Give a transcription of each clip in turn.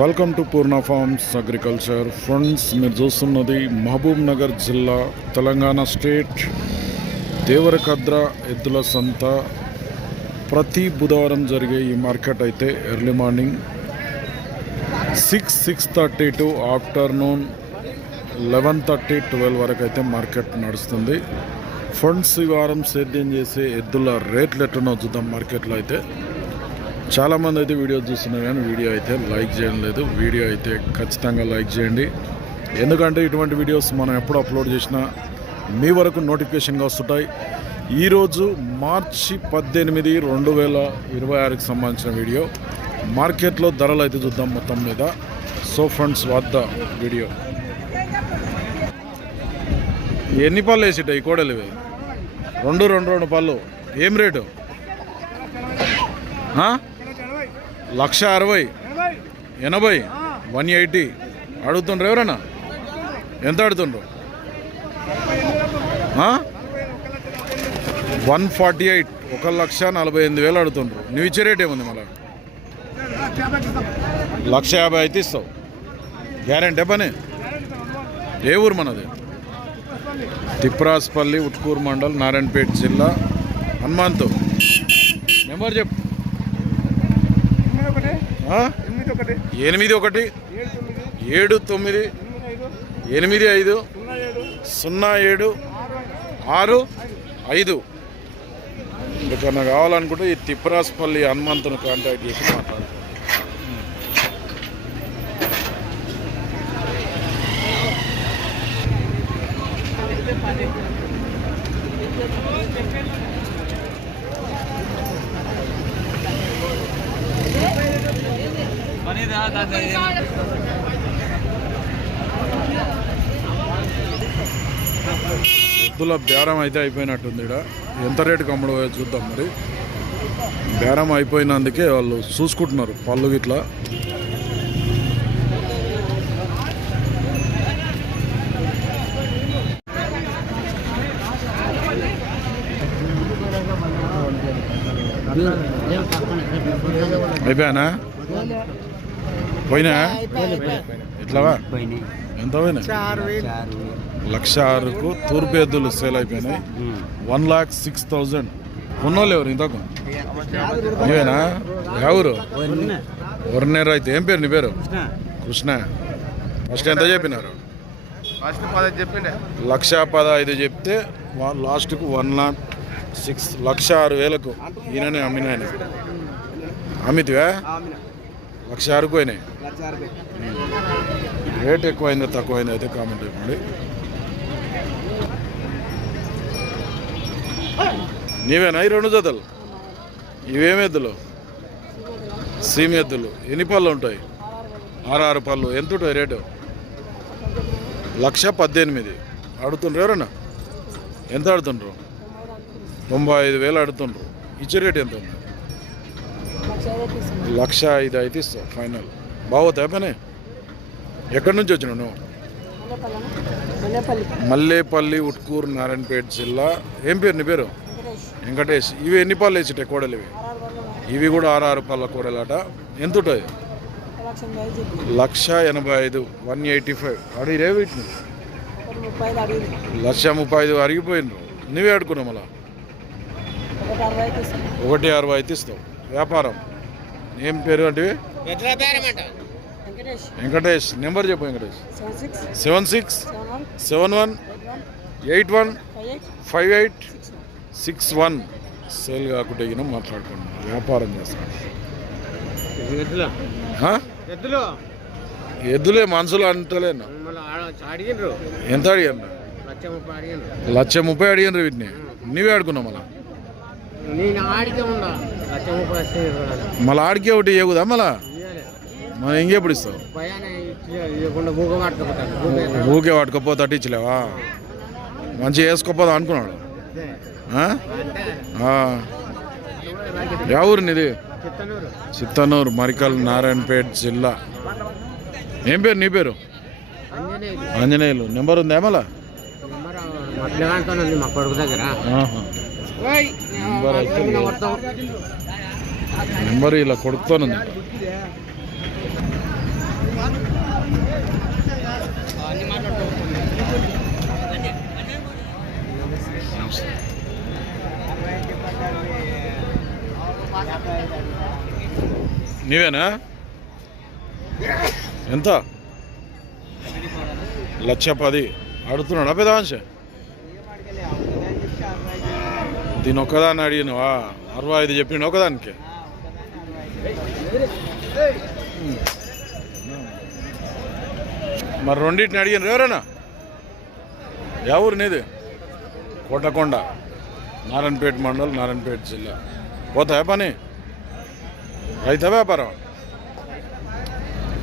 Welcome to Purna forms agriculture. Friends, మీరు చూస్తున్నది మహబూబ్ నగర్ జిల్లా, తెలంగాణ స్టేట్, దేవరకద్ర ఎద్దుల సంత. ప్రతి బుధవారం జరిగే ఈ మార్కెట్ అయితే ఎర్లీ మార్నింగ్ 6:30 టు ఆఫ్టర్నూన్ 11:30-12 వరకు అయితే మార్కెట్ నడుస్తుంది. ఫ్రెండ్స్, ఈ వారం సేద్యం చేసే ఎద్దుల రేట్లు ఎట్లనో చూద్దాం. మార్కెట్లో అయితే చాలామంది అయితే వీడియో చూస్తున్నారు, కానీ వీడియో అయితే లైక్ చేయడం లేదు. వీడియో అయితే ఖచ్చితంగా లైక్ చేయండి, ఎందుకంటే ఇటువంటి వీడియోస్ మనం ఎప్పుడు అప్లోడ్ చేసినా మీ వరకు నోటిఫికేషన్గా వస్తుంటాయి. ఈరోజు మార్చి 18, 2026కి సంబంధించిన వీడియో. మార్కెట్లో ధరలు అయితే చూద్దాం మొత్తం మీద. సో ఫ్రెండ్స్, వద్ద వీడియో. ఎన్ని పళ్ళు వేసిటాయి ఈ కోడలు? ఇవి రెండు పళ్ళు. ఏం రేటు? 1,60,000, 80, 180 అడుగుతుండ్రు. ఎవరన్నా ఎంత అడుగుతుండ్రు? 148, 1,48,000 అడుగుతుండ్రు. నువ్వు ఇచ్చే రేట్ ఏముంది? మళ్ళీ 1,50,000 అయితే ఇస్తావు, గ్యారెంటీ పని. ఏ ఊరు మనది? తిప్రాస్పల్లి, ఉట్కూరు మండల్, నారాయణపేట జిల్లా, హనుమంతు. నెంబర్ చెప్పు. 81-89-85-07-65. ఎక్కడన్నా కావాలనుకుంటే ఈ తిప్రాస్పల్లి హనుమంతుని కాంటాక్ట్ చేసి మాట్లాడుతాను. ఎద్దుల బేరం అయితే అయిపోయినట్టుంది. ఇక్కడ ఎంత రేటుకి అమ్మడమో చూద్దాం. మరి బేరం అయిపోయినందుకే వాళ్ళు చూసుకుంటున్నారు పళ్ళు గిట్లా. అయిపోయానా? పోయినా? ఎట్లావా? ఎంత పోయినా? 1,06,000కు తూర్పు ఎద్దులు సేల్ అయిపోయినాయి. 1,06,000. ఉన్నోళ్ళు ఎవరు ఇంతకు? నీవేనా? ఎవరు? వరనేరు. అయితే ఏం పేరు నీ పేరు? కృష్ణ. ఫస్ట్ ఎంత చెప్పినారు? 1,15,000 చెప్తే లాస్ట్కు 1,06,000, 1,06,000కు ఈయననే అమ్మినాయన. అమ్మితివా? 1,06,000 పోయినాయి. రేట్ ఎక్కువైందో తక్కువైందో అయితే కామెంట్ అయిపోయింది. నీవేనా ఈ 2 జతలు? ఇవేమి ఎద్దులు? సీమ ఎద్దులు. ఎన్ని పళ్ళు ఉంటాయి? 6 పళ్ళు. ఎంత ఉంటాయి రేటు? 1,18,000 అడుగుతుండ్రు. ఎవరన్నా ఎంత అడుగుతుండ్రు? 95,000 అడుగుతుండ్రు. ఇచ్చే రేటు ఎంత ఉంది? 1,05,000 అయితే ఇస్తావు ఫైనల్. బాగోతాయి పని. ఎక్కడి నుంచి వచ్చినావు నువ్వు? మల్లేపల్లి, ఉట్కూరు, నారాయణపేట జిల్లా. ఏం పేరు నీ పేరు? వెంకటేష్. ఇవి ఎన్ని పళ్ళు వేసిటాయి కోడలు? ఇవి కూడా 6 పళ్ళ కోడలట. ఎంత ఉంటుంది? 1,85,000, 185 అడిగిరే. వీటిని 1,35,000 అరిగిపోయినారు. నువ్వే అడుకున్నావు. మళ్ళా 1,60,000 అయితే ఇస్తావు. వ్యాపారం. ఏం పేరు అంటే? వెంకటేష్. నెంబర్ చెప్పు వెంకటేష్. 7671815861. సేల్ కాకుండా మాట్లాడుకున్నాం. వ్యాపారం చేస్తాను. ఎద్దులే మనుషులు అంటలేను. ఎంత అడిగాను? 1,30,000 అడిగాను వీటిని. నువ్వే ఆడుకున్నావు. మళ్ళీ ఆడికే ఒకటి ఏగుదా? మళ్ళా మనం ఇంకెప్పుడు ఇస్తావు? ఊకే పట్టుకపోతే అట్టించలేవా? మంచిగా వేసుకోపోదా అనుకున్నాడు. యా ఊరు నీది? చిత్తనూరు, మరికల్, నారాయణపేట జిల్లా. ఏం పేరు నీ పేరు? ఆంజనేయులు. నెంబర్ ఉందా? మళ్ళా నెంబర్ అయితే నెంబర్ ఇలా కొడుకుతాను. నీవేనా? ఎంత? 1,10,000 అడుగుతున్నాడా పెద్దవాంశ? దీని ఒక్కదాన్ని అడిగినవా? 65 చెప్పిండు ఒకదానికి. మరి రెండింటిని అడిగినారు ఎవరైనా? ఎవరు నీది? కోటకొండ, నారాయణపేట మండల్, నారాయణపేట జిల్లా. పోతాయా పని? రైతా వ్యాపారం?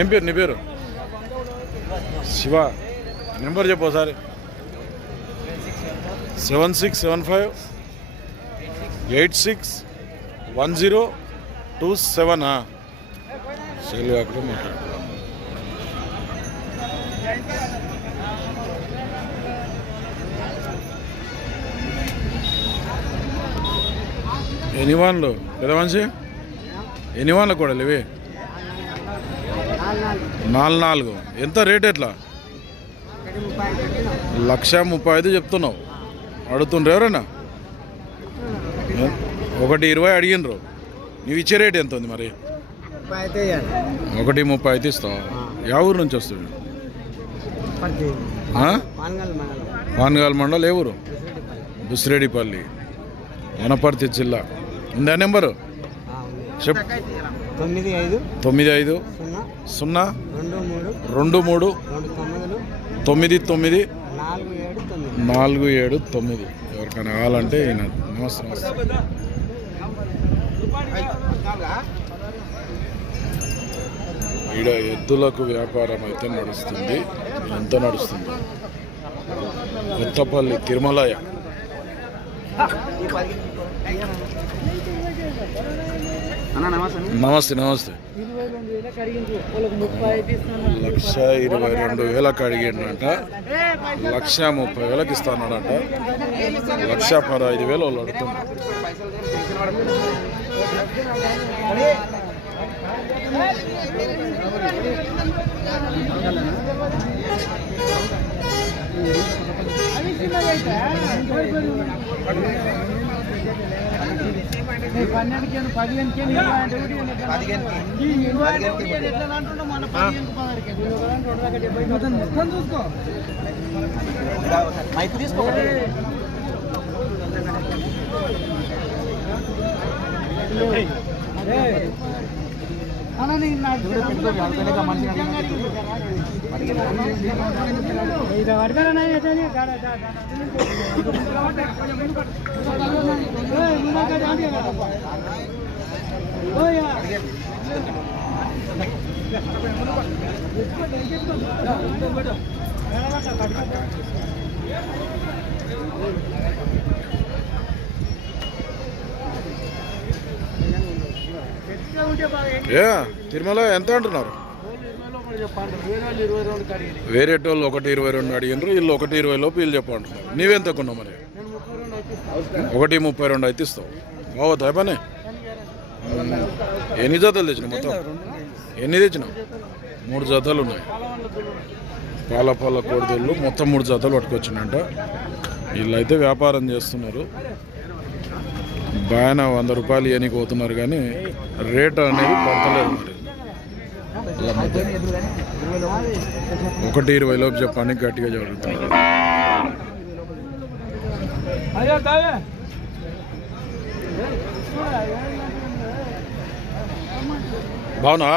ఏం పేరు నీ పేరు? శివ. నెంబర్ చెప్పు ఒకసారి. 7675861027. సేల్ అక్కడ మాట్లాడు. ఎన్ని వాన్లు పెద్ద మనిషి? ఎన్ని వాన్లు కూడా ఇవి? 4. ఎంత రేట్? ఎట్లా? 1,35,000 చెప్తున్నావు. అడుగుతుండ్రు ఎవరైనా? 1,20,000 అడిగినరు. నువ్వు ఇచ్చే రేట్ ఎంత ఉంది మరి? 1,35,000 ఇస్తావు. యా ఊరు నుంచి వస్తుంది? పాన్గాల్ మండల్. ఏ ఊరు? బుసిరెడ్డిపల్లి, వనపర్తి జిల్లా. ఉందా నెంబరు? చెప్పు. 95 0 23 99 479. ఎవరికైనా కావాలంటే ఈయన. నమస్తే. ఈడ ఎద్దులకు వ్యాపారం అయితే నడుస్తుంది. ఎంత నడుస్తుంది? కొత్తపల్లి తిరుమలయ్య. నమస్తే. 1,22,000 అడిగిండంట. 1,30,000 ఇస్తానంట. 1,15,000 వాళ్ళు అడుగుతున్నారు. తిరుమల ఎంత అంటున్నారు? వేరేటోళ్ళు 1,22 అడిగినారు. వీళ్ళు 1,20 లోపు వీళ్ళు చెప్పంటున్నారు. నీవెంత కొన్నావు మరి? 1,32 అయితే ఇస్తావు. బాగుతాయి పని. ఎన్ని జతలు తెచ్చినావు మొత్తం? ఎన్ని తెచ్చినావు? 3 జతలు ఉన్నాయి. పాల కోడిదళ్ళు మొత్తం 3 జతలు పట్టుకొచ్చినంట. వీళ్ళైతే వ్యాపారం చేస్తున్నారు. బాగా 100 రూపాయలు ఇవన్నీ పోతున్నారు కానీ రేట్ అనేది పడతలేదు. మరి 1,20 లోపు చెప్పడానికి గట్టిగా జరుగుతున్నారు. బావునా?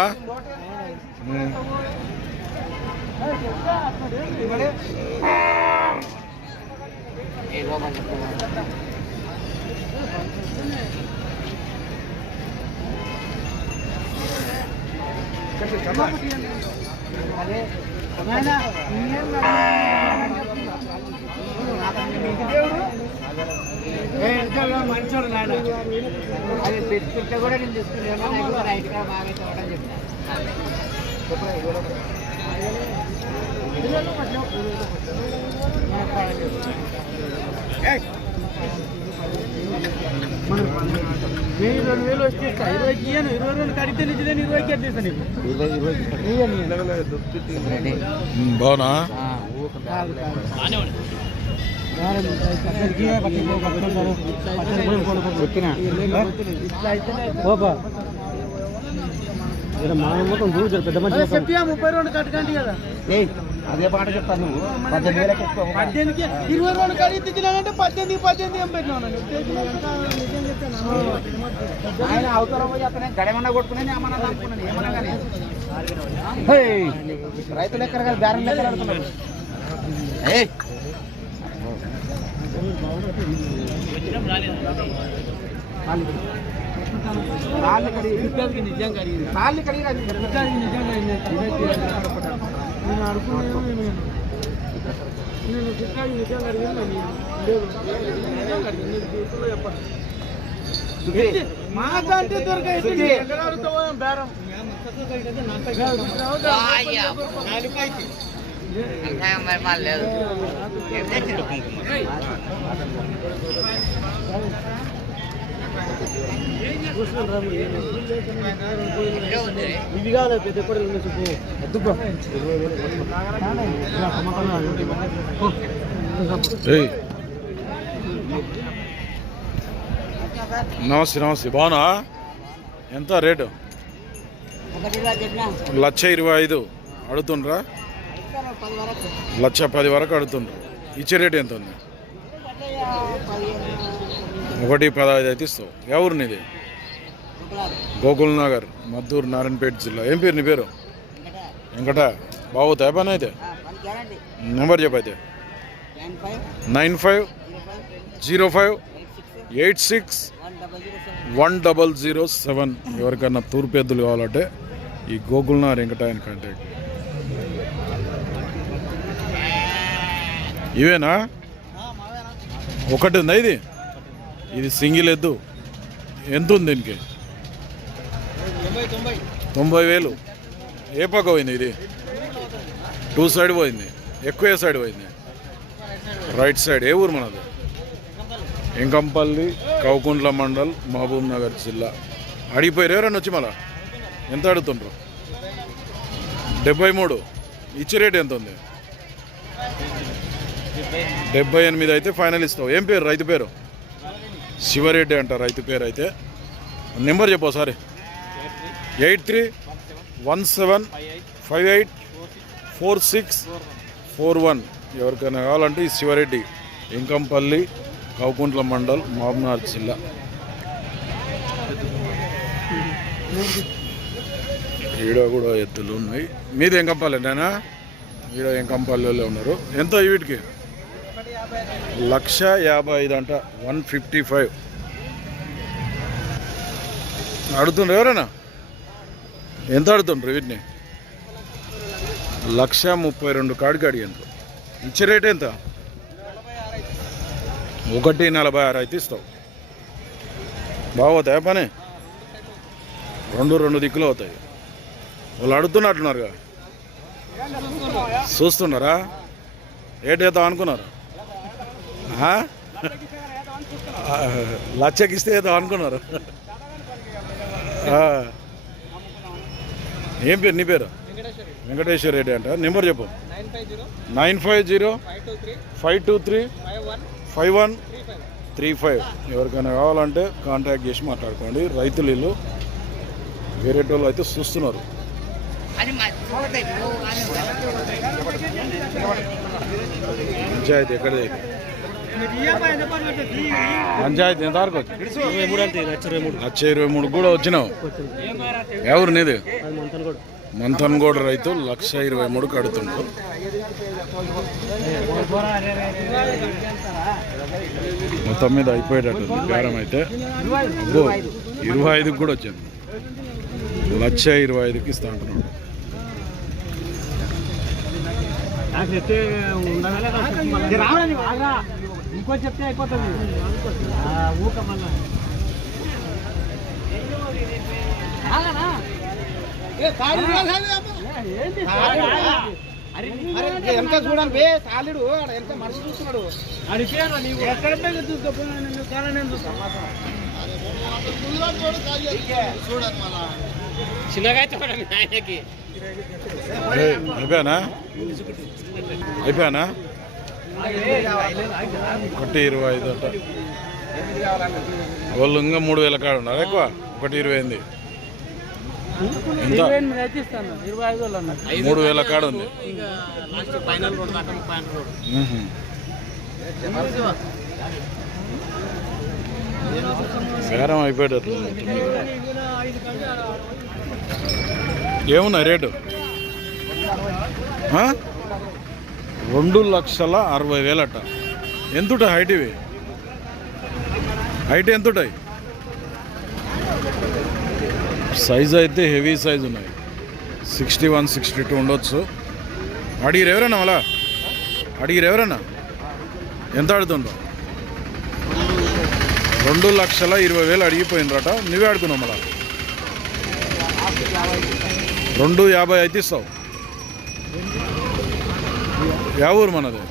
మంచోడు నాయన. అది పెట్టుకుంటే కూడా నేను తీసుకున్నాను. రైట్గా బాగా చూడడం చెప్తాను. నేను 2000 వస్తే 20కి ఇయ్యను, 22 కడితే నుంచి నేను 20కి ఎత్తేస్తాను నీకు. 20 బాగునా చెప్పియా 32 కట్టకండి కదా. అదే పాట చెప్తాను నువ్వు 18,000 22 కడిగి తెచ్చినానంటే 18 ఏం పెట్టినాను. ఆయన అవతల పోయి అతనే గడమన్నా కొట్టుకుని ఏమన్నా అనుకున్నాను ఏమన్నా కానీ రైతులు ఎక్కడ కదా బేరం లెక్కలు ఆడుతున్నాడు. రాళ్ళు కడిగి నిజంగా రాళ్ళు కడిగి నిజంగా నేను అనుకున్నాను. నేను చిట్టాకి నిజంగా అడిగింది మాకంటే దొరకాయి బేరం ఇవి కాదు పెద్ద ఎప్పుడు చెప్పు. నమస్తే బాగునా ఎంత రేటు 1,25,000 అడుగుతుండ్రా 1,10,000 వరకు అడుగుతుండ్రు. ఇచ్చే రేటు ఎంత ఉంది? 1,15,000 అయితే ఇస్తావు. ఎవరు నీది? గోకుల్ నగర్ మద్దూరు నారాయణపేట జిల్లా. ఏం పేరు నీ పేరు? వెంకట. బాగుతాయి పని అయితే. నెంబర్ చెప్పైతే 9505861007. ఎవరికైనా తూర్పు ఎద్దులు కావాలంటే ఈ గోకుల్ నగర్ వెంకట ఆయన కాంటాక్ట్. ఇవేనా? ఒకటి ఉందా ఇది? ఇది సింగిల్ ఎద్దు. ఎంత ఉంది దీనికి? 90,000. ఏ పక్క పోయింది ఇది? 2 సైడ్ పోయింది. ఎక్కువ ఏ సైడ్ పోయింది? Right side. ఏ ఊరు మనది? ఎంకంపల్లి, కౌకుంట్ల మండల్, మహబూబ్ నగర్ జిల్లా. అడిగిపోయారు ఎవరైనా వచ్చి మళ్ళా? ఎంత అడుగుతుండ్రు? 73. ఇచ్చే రేట్ ఎంత ఉంది? 78 అయితే ఫైనల్ ఇస్తావు. ఏం పేరు రైతు పేరు? శివరెడ్డి అంట రైతు పేరు. అయితే నెంబర్ చెప్పు సారీ. 8317584641. ఎవరికైనా కావాలంటే ఈ శివరెడ్డి, ఎంకంపల్లి, కౌకుంట్ల మండల్, మహబూబ్నగర్ జిల్లా. ఈడ కూడా ఎద్దులు ఉన్నాయి. మీది ఎంకంపల్లినేనా? ఈడ ఎంకంపల్లిలో ఉన్నారు. ఎంత వీటికి? 1,55,000 అంట. 155 అడుగుతుండ్రు ఎవరైనా? ఎంత అడుగుతుండ్రు వీటిని? 1,32,000 కాడికి అడిగారు. ఇచ్చే రేట్ ఎంత? 1,46 అయితే ఇస్తావు. బాగోతాయా పని? 2 దిక్కులు అవుతాయి. వాళ్ళు అడుగుతున్నట్టున్నారుగా, చూస్తున్నారా? ఏటేద్దాం అనుకున్నారు? లచ్చకిస్తే ఏదో అనుకున్నారు. ఏం పేరు నీ పేరు? వెంకటేశ్వర రెడ్డి అంట. నెంబర్ చెప్పు. 950-523-5135. ఎవరికైనా కావాలంటే కాంటాక్ట్ చేసి మాట్లాడుకోండి. రైతులు ఇల్లు వేరే వాళ్ళు అయితే చూస్తున్నారు. పంచాయతీ ఎక్కడది? పంచాయతీ ఎంత వరకు వచ్చి? 1,23,000 కూడా వచ్చినావు. ఎవరు నీది? మంతన్గూడ రైతు 1,23,000 కడుతుండ్రు. మొత్తం మీద అయిపోయేటట్టు బేరం అయితే. 25 కూడా వచ్చింది. 1,25,000కి ఇస్తా అంటున్నాడు. ఇంకో చెప్తే అయిపోతుంది. ఊక మళ్ళా అరే ఎంత చూడండి బే సాలిడు ఆడ ఎంత మనిషి చూస్తున్నాడు ఎక్కడ పోయి చూసుకోపోయినా కానీ నేను చిన్నగా అయితే ఆయనకి అయిపోయానా అయిపోయానా 1.25 అట వాళ్ళు ఇంకా 3,000 కాడ ఉన్నారు ఎక్కువ 1.20 ఎంత 3,000 కాడ ఉంది బేరం అయిపోయేటట్లు ఏమున్నా రేటు 2,60,000 అట. ఎంతుంటాయి హైట్ ఇవి? హైట్ ఎంతుంటాయి? సైజ్ అయితే హెవీ సైజ్ ఉన్నాయి, 61, 62 ఉండొచ్చు. అడిగిరు ఎవరన్నా అలా? అడిగిరు ఎవరన్నా? ఎంత అడుగుతుండో? 2,20,000 అడిగిపోయినరట. నువ్వే అడుగున్నావు మళ్ళా 2,50 అయితే ఇస్తావు. యా ఊరు మనది?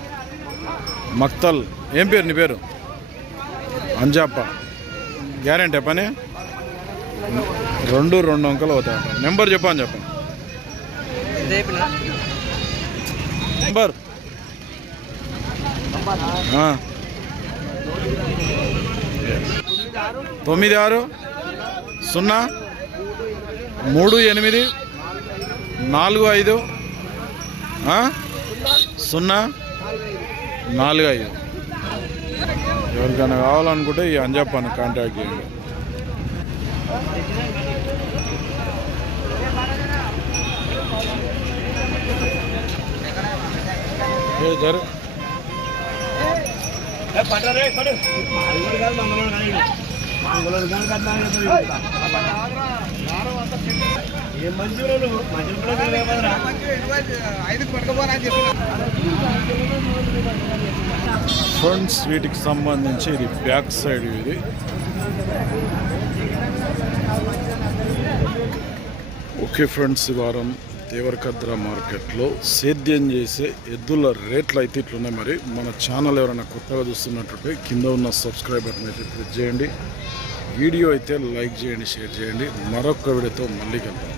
మక్తల్. ఏం పేరు నీ పేరు? అంజాప్ప. గ్యారెంటీ పని? 2 అంకెలు అవుతాయి. నెంబర్ చెప్పని చెప్పండి. నెంబర్ 96 0 38 45 045. ఎవరికైనా కావాలనుకుంటే ఈ అంజప్పని కాంటాక్ట్ చేయండి. జరు ఫ్రంట్స్ వీటికి సంబంధించి ఇది బ్యాక్ సైడ్. ఇది ఓకే ఫ్రెండ్స్, ఈ వారం దేవరకద్ర మార్కెట్లో సేద్యం చేసే ఎద్దుల రేట్లు అయితే ఇట్లున్నాయి. మరి మన ఛానల్ ఎవరైనా కొత్తగా చూస్తున్నట్టుంటే కింద ఉన్న సబ్స్క్రైబ్ బటన్ అయితే క్లిక్ చేయండి. వీడియో అయితే లైక్ చేయండి, షేర్ చేయండి. మరొక వీడియోతో మళ్ళీ కలుద్దాం.